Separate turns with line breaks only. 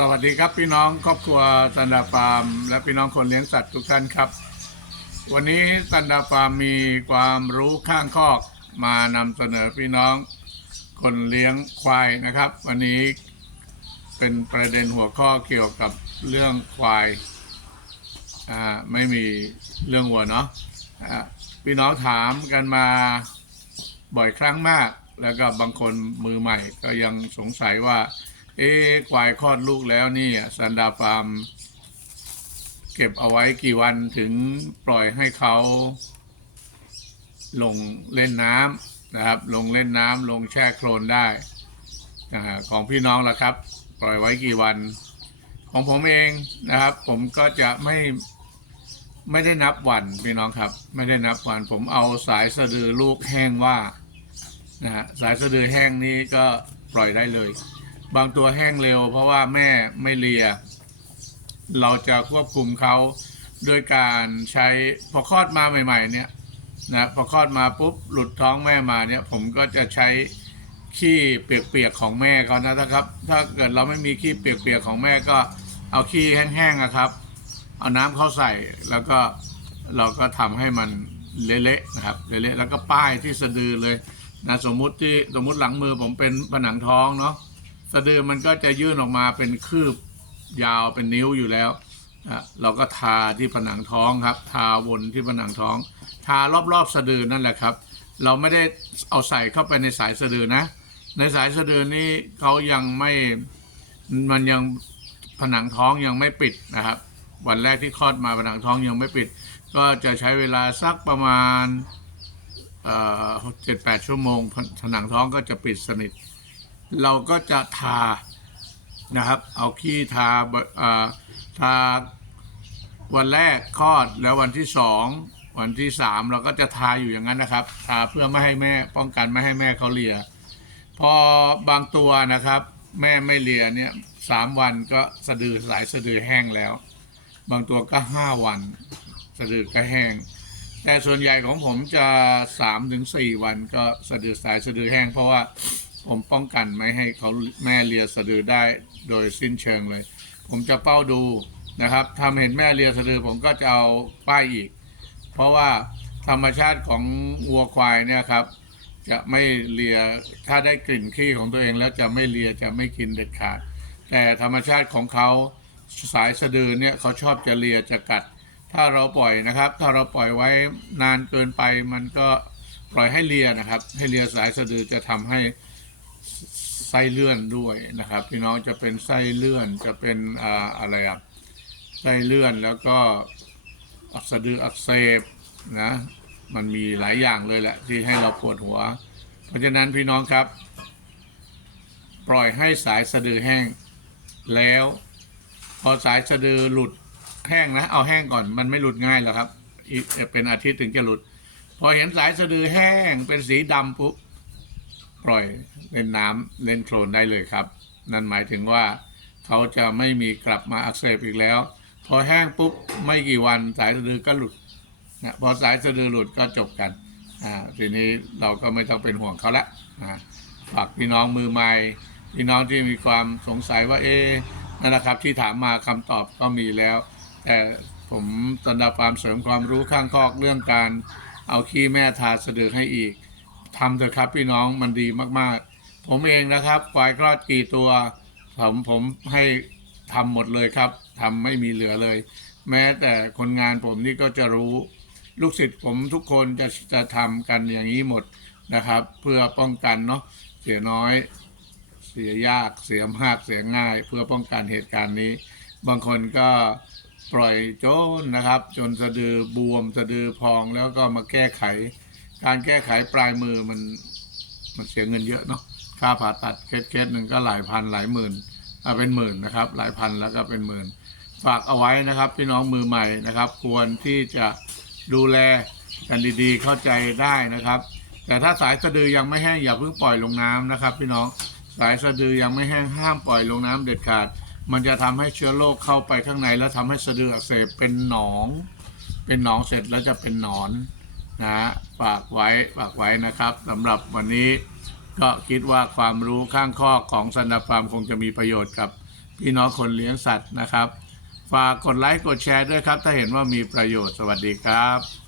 สวัสดีครับพี่น้องครอบครัวสันดาฟาร์ม และพี่น้องคนเลี้ยงสัตว์ทุกท่านครับ วันนี้สันดาฟาร์มมีความรู้ข้างคอกมานำเสนอพี่น้องคนเลี้ยงควายนะครับ วันนี้เป็นประเด็นหัวข้อเกี่ยวกับเรื่องควายอ่าไม่มีเรื่องวัวเนาะอ่าพี่น้องถามกันมาบ่อยครั้งมาก แล้วก็บางคนมือใหม่ก็ยังสงสัยว่า เอ๊ควายคลอดลูกแล้วนี่สันดาฟาร์ม เก็บเอาไว้กี่วันถึงปล่อยให้เขาลงเล่นน้ำนะครับ ลงเล่นน้ำลงแช่โคลนได้ของพี่น้องล่ะครับ ปล่อยไว้กี่วัน ของผมเองนะครับ ผมก็จะไม่ไม่ได้นับวันพี่น้องครับ ไม่ได้นับวัน ผมเอาสายสะดือลูกแห้งว่านะฮะสายสะดือแห้งนี้ก็ปล่อยได้เลย บางตัวแห้งเร็ว เพราะว่าแม่ไม่เลีย เราจะควบคุมเขาโดยการใช้พอคลอดมาใหม่ๆ เนี่ยนะพอคลอดมาปุ๊บหลุดท้องแม่มาเนี่ย ผมก็จะใช้ขี้เปียกๆของแม่เขานะครับ ถ้าเกิดเราไม่มีขี้เปียกๆของแม่ก็เอาขี้แห้งๆนะครับ เอาน้ำเข้าใส่แล้วก็เราก็ทำให้มันเละๆนะครับเละๆแล้วก็ป้ายที่สะดือเลยนะสมมุติที่สมมุติหลังมือผมเป็นผนังท้องเนาะะดือมันก็จะยื่นออกมาเป็นคืบยาวเป็นนิ้วอยู่แล้วอะเราก็ทาที่ผนังท้องครับ ทาวนที่ผนังท้อง ทารอบๆสะดือนั่นแหละครับ เราไม่ได้เอาใส่เข้าไปในสายสะดือนะ ในสายสะดือนี่เขายังไม่มันยังผนังท้องยังไม่ปิดนะครับ วันแรกที่คลอดมาผนังท้องยังไม่ปิด ก็จะใช้เวลาสักประมาณเจ็ดแปดชั่วโมงผนังท้องก็จะปิดสนิท เราก็จะทานะครับ เอาขี้ทาทาวันแรกคลอดแล้ววันที่สองวันที่สามเราก็จะทาอยู่อย่างนั้นนะครับ ทาเพื่อไม่ให้แม่ป้องกันไม่ให้แม่เขาเลีย พอบางตัวนะครับ แม่ไม่เลียเนี่ยสามวันก็สะดือสายสะดือแห้งแล้ว บางตัวก็ห้าวัน สะดือก็แห้ง แต่ส่วนใหญ่ของผมจะสามถึงสี่วันก็สะดือสายสะดือแห้ง เพราะว่า ผมป้องกันไม่ให้เขาแม่เลียสะดือได้โดยสิ้นเชิงเลย ผมจะเป้าดูนะครับทำเห็นแม่เลียสะดือผมก็จะเอาป้ายอีก เพราะว่าธรรมชาติของวัวควายเนี่ยครับ จะไม่เลียถ้าได้กลิ่นขี้ของตัวเองแล้วจะไม่เลียจะไม่กินเด็ดขาด แต่ธรรมชาติของเขาสายสะดือเนี่ยเขาชอบจะเลียจะกัด ถ้าเราปล่อยนะครับ ถ้าเราปล่อยไว้นานเกินไปมันก็ปล่อยให้เลียนะครับ ให้เลียสายสะดือจะทำให้ ไส้เลื่อนด้วยนะครับ พี่น้องจะเป็นไส้เลื่อนจะเป็นอ่าอะไรอะไส้เลื่อนแล้วก็อักสะดืออักเสบนะมันมีหลายอย่างเลยแหละที่ให้เราปวดหัว เพราะฉะนั้นพี่น้องครับ ปล่อยให้สายสะดือแห้งแล้ว พอสายสะดือหลุดแห้งนะ เอาแห้งก่อนมันไม่หลุดง่ายหรอกครับเป็นอาทิตย์ถึงจะหลุด พอเห็นสายสะดือแห้งเป็นสีดำปุ๊บ ปล่อยเล่นน้ำเล่นโคลนได้เลยครับ นั่นหมายถึงว่าเขาจะไม่มีกลับมาอักเสบอีกแล้ว พอแห้งปุ๊บไม่กี่วันสายสะดือก็หลุดนะพอสายสะดือหลุดก็จบกันอ่าทีนี้เราก็ไม่ต้องเป็นห่วงเขาละฝากพี่น้องมือใหม่พี่น้องที่มีความสงสัยว่าเอ๊นั่นแหละครับที่ถามมาคำตอบก็มีแล้ว แต่ผมตอนดาฟามเสริมความรู้ข้างคอกเรื่องการเอาขี้แม่ทาสะดือให้อีก ทำเถอะครับพี่น้องมันดีมากๆ ผมเองนะครับควายคลอดกี่ตัวผมผมให้ทำหมดเลยครับทำไม่มีเหลือเลย แม้แต่คนงานผมนี่ก็จะรู้ ลูกศิษย์ผมทุกคนจะจะทำกันอย่างนี้หมดนะครับ เพื่อป้องกันเนาะเสียน้อย เสียยากเสียมากเสียง่าย เพื่อป้องกันเหตุการณ์นี้ บางคนก็ปล่อยโจนนะครับ จนสะดือบวมสะดือพองแล้วก็มาแก้ไข การแก้ไขปลายมือมันมันเสียเงินเยอะเนาะค่าผ่าตัดเคสเคสหนึ่งก็หลายพันหลายหมื่นอ่าเป็นหมื่นนะครับ หลายพันแล้วก็เป็นหมื่น ฝากเอาไว้นะครับ พี่น้องมือใหม่นะครับ ควรที่จะดูแลกันดีๆเข้าใจได้นะครับ แต่ถ้าสายสะดือยังไม่แห้งอย่าเพิ่งปล่อยลงน้ำนะครับ พี่น้องสายสะดือยังไม่แห้งห้ามปล่อยลงน้ำเด็ดขาด มันจะทำให้เชื้อโรคเข้าไปข้างใน แล้วทำให้สะดืออักเสบเป็นหนอง เป็นหนองเสร็จแล้วจะเป็นหนอน นะฝากไว้ฝากไว้นะครับสำหรับวันนี้ก็คิดว่าความรู้ข้างข้อของสันดาฟาร์มคงจะมีประโยชน์กับพี่น้องคนเลี้ยงสัตว์นะครับ ฝากกดไลค์กดแชร์ด้วยครับ ถ้าเห็นว่ามีประโยชน์สวัสดีครับ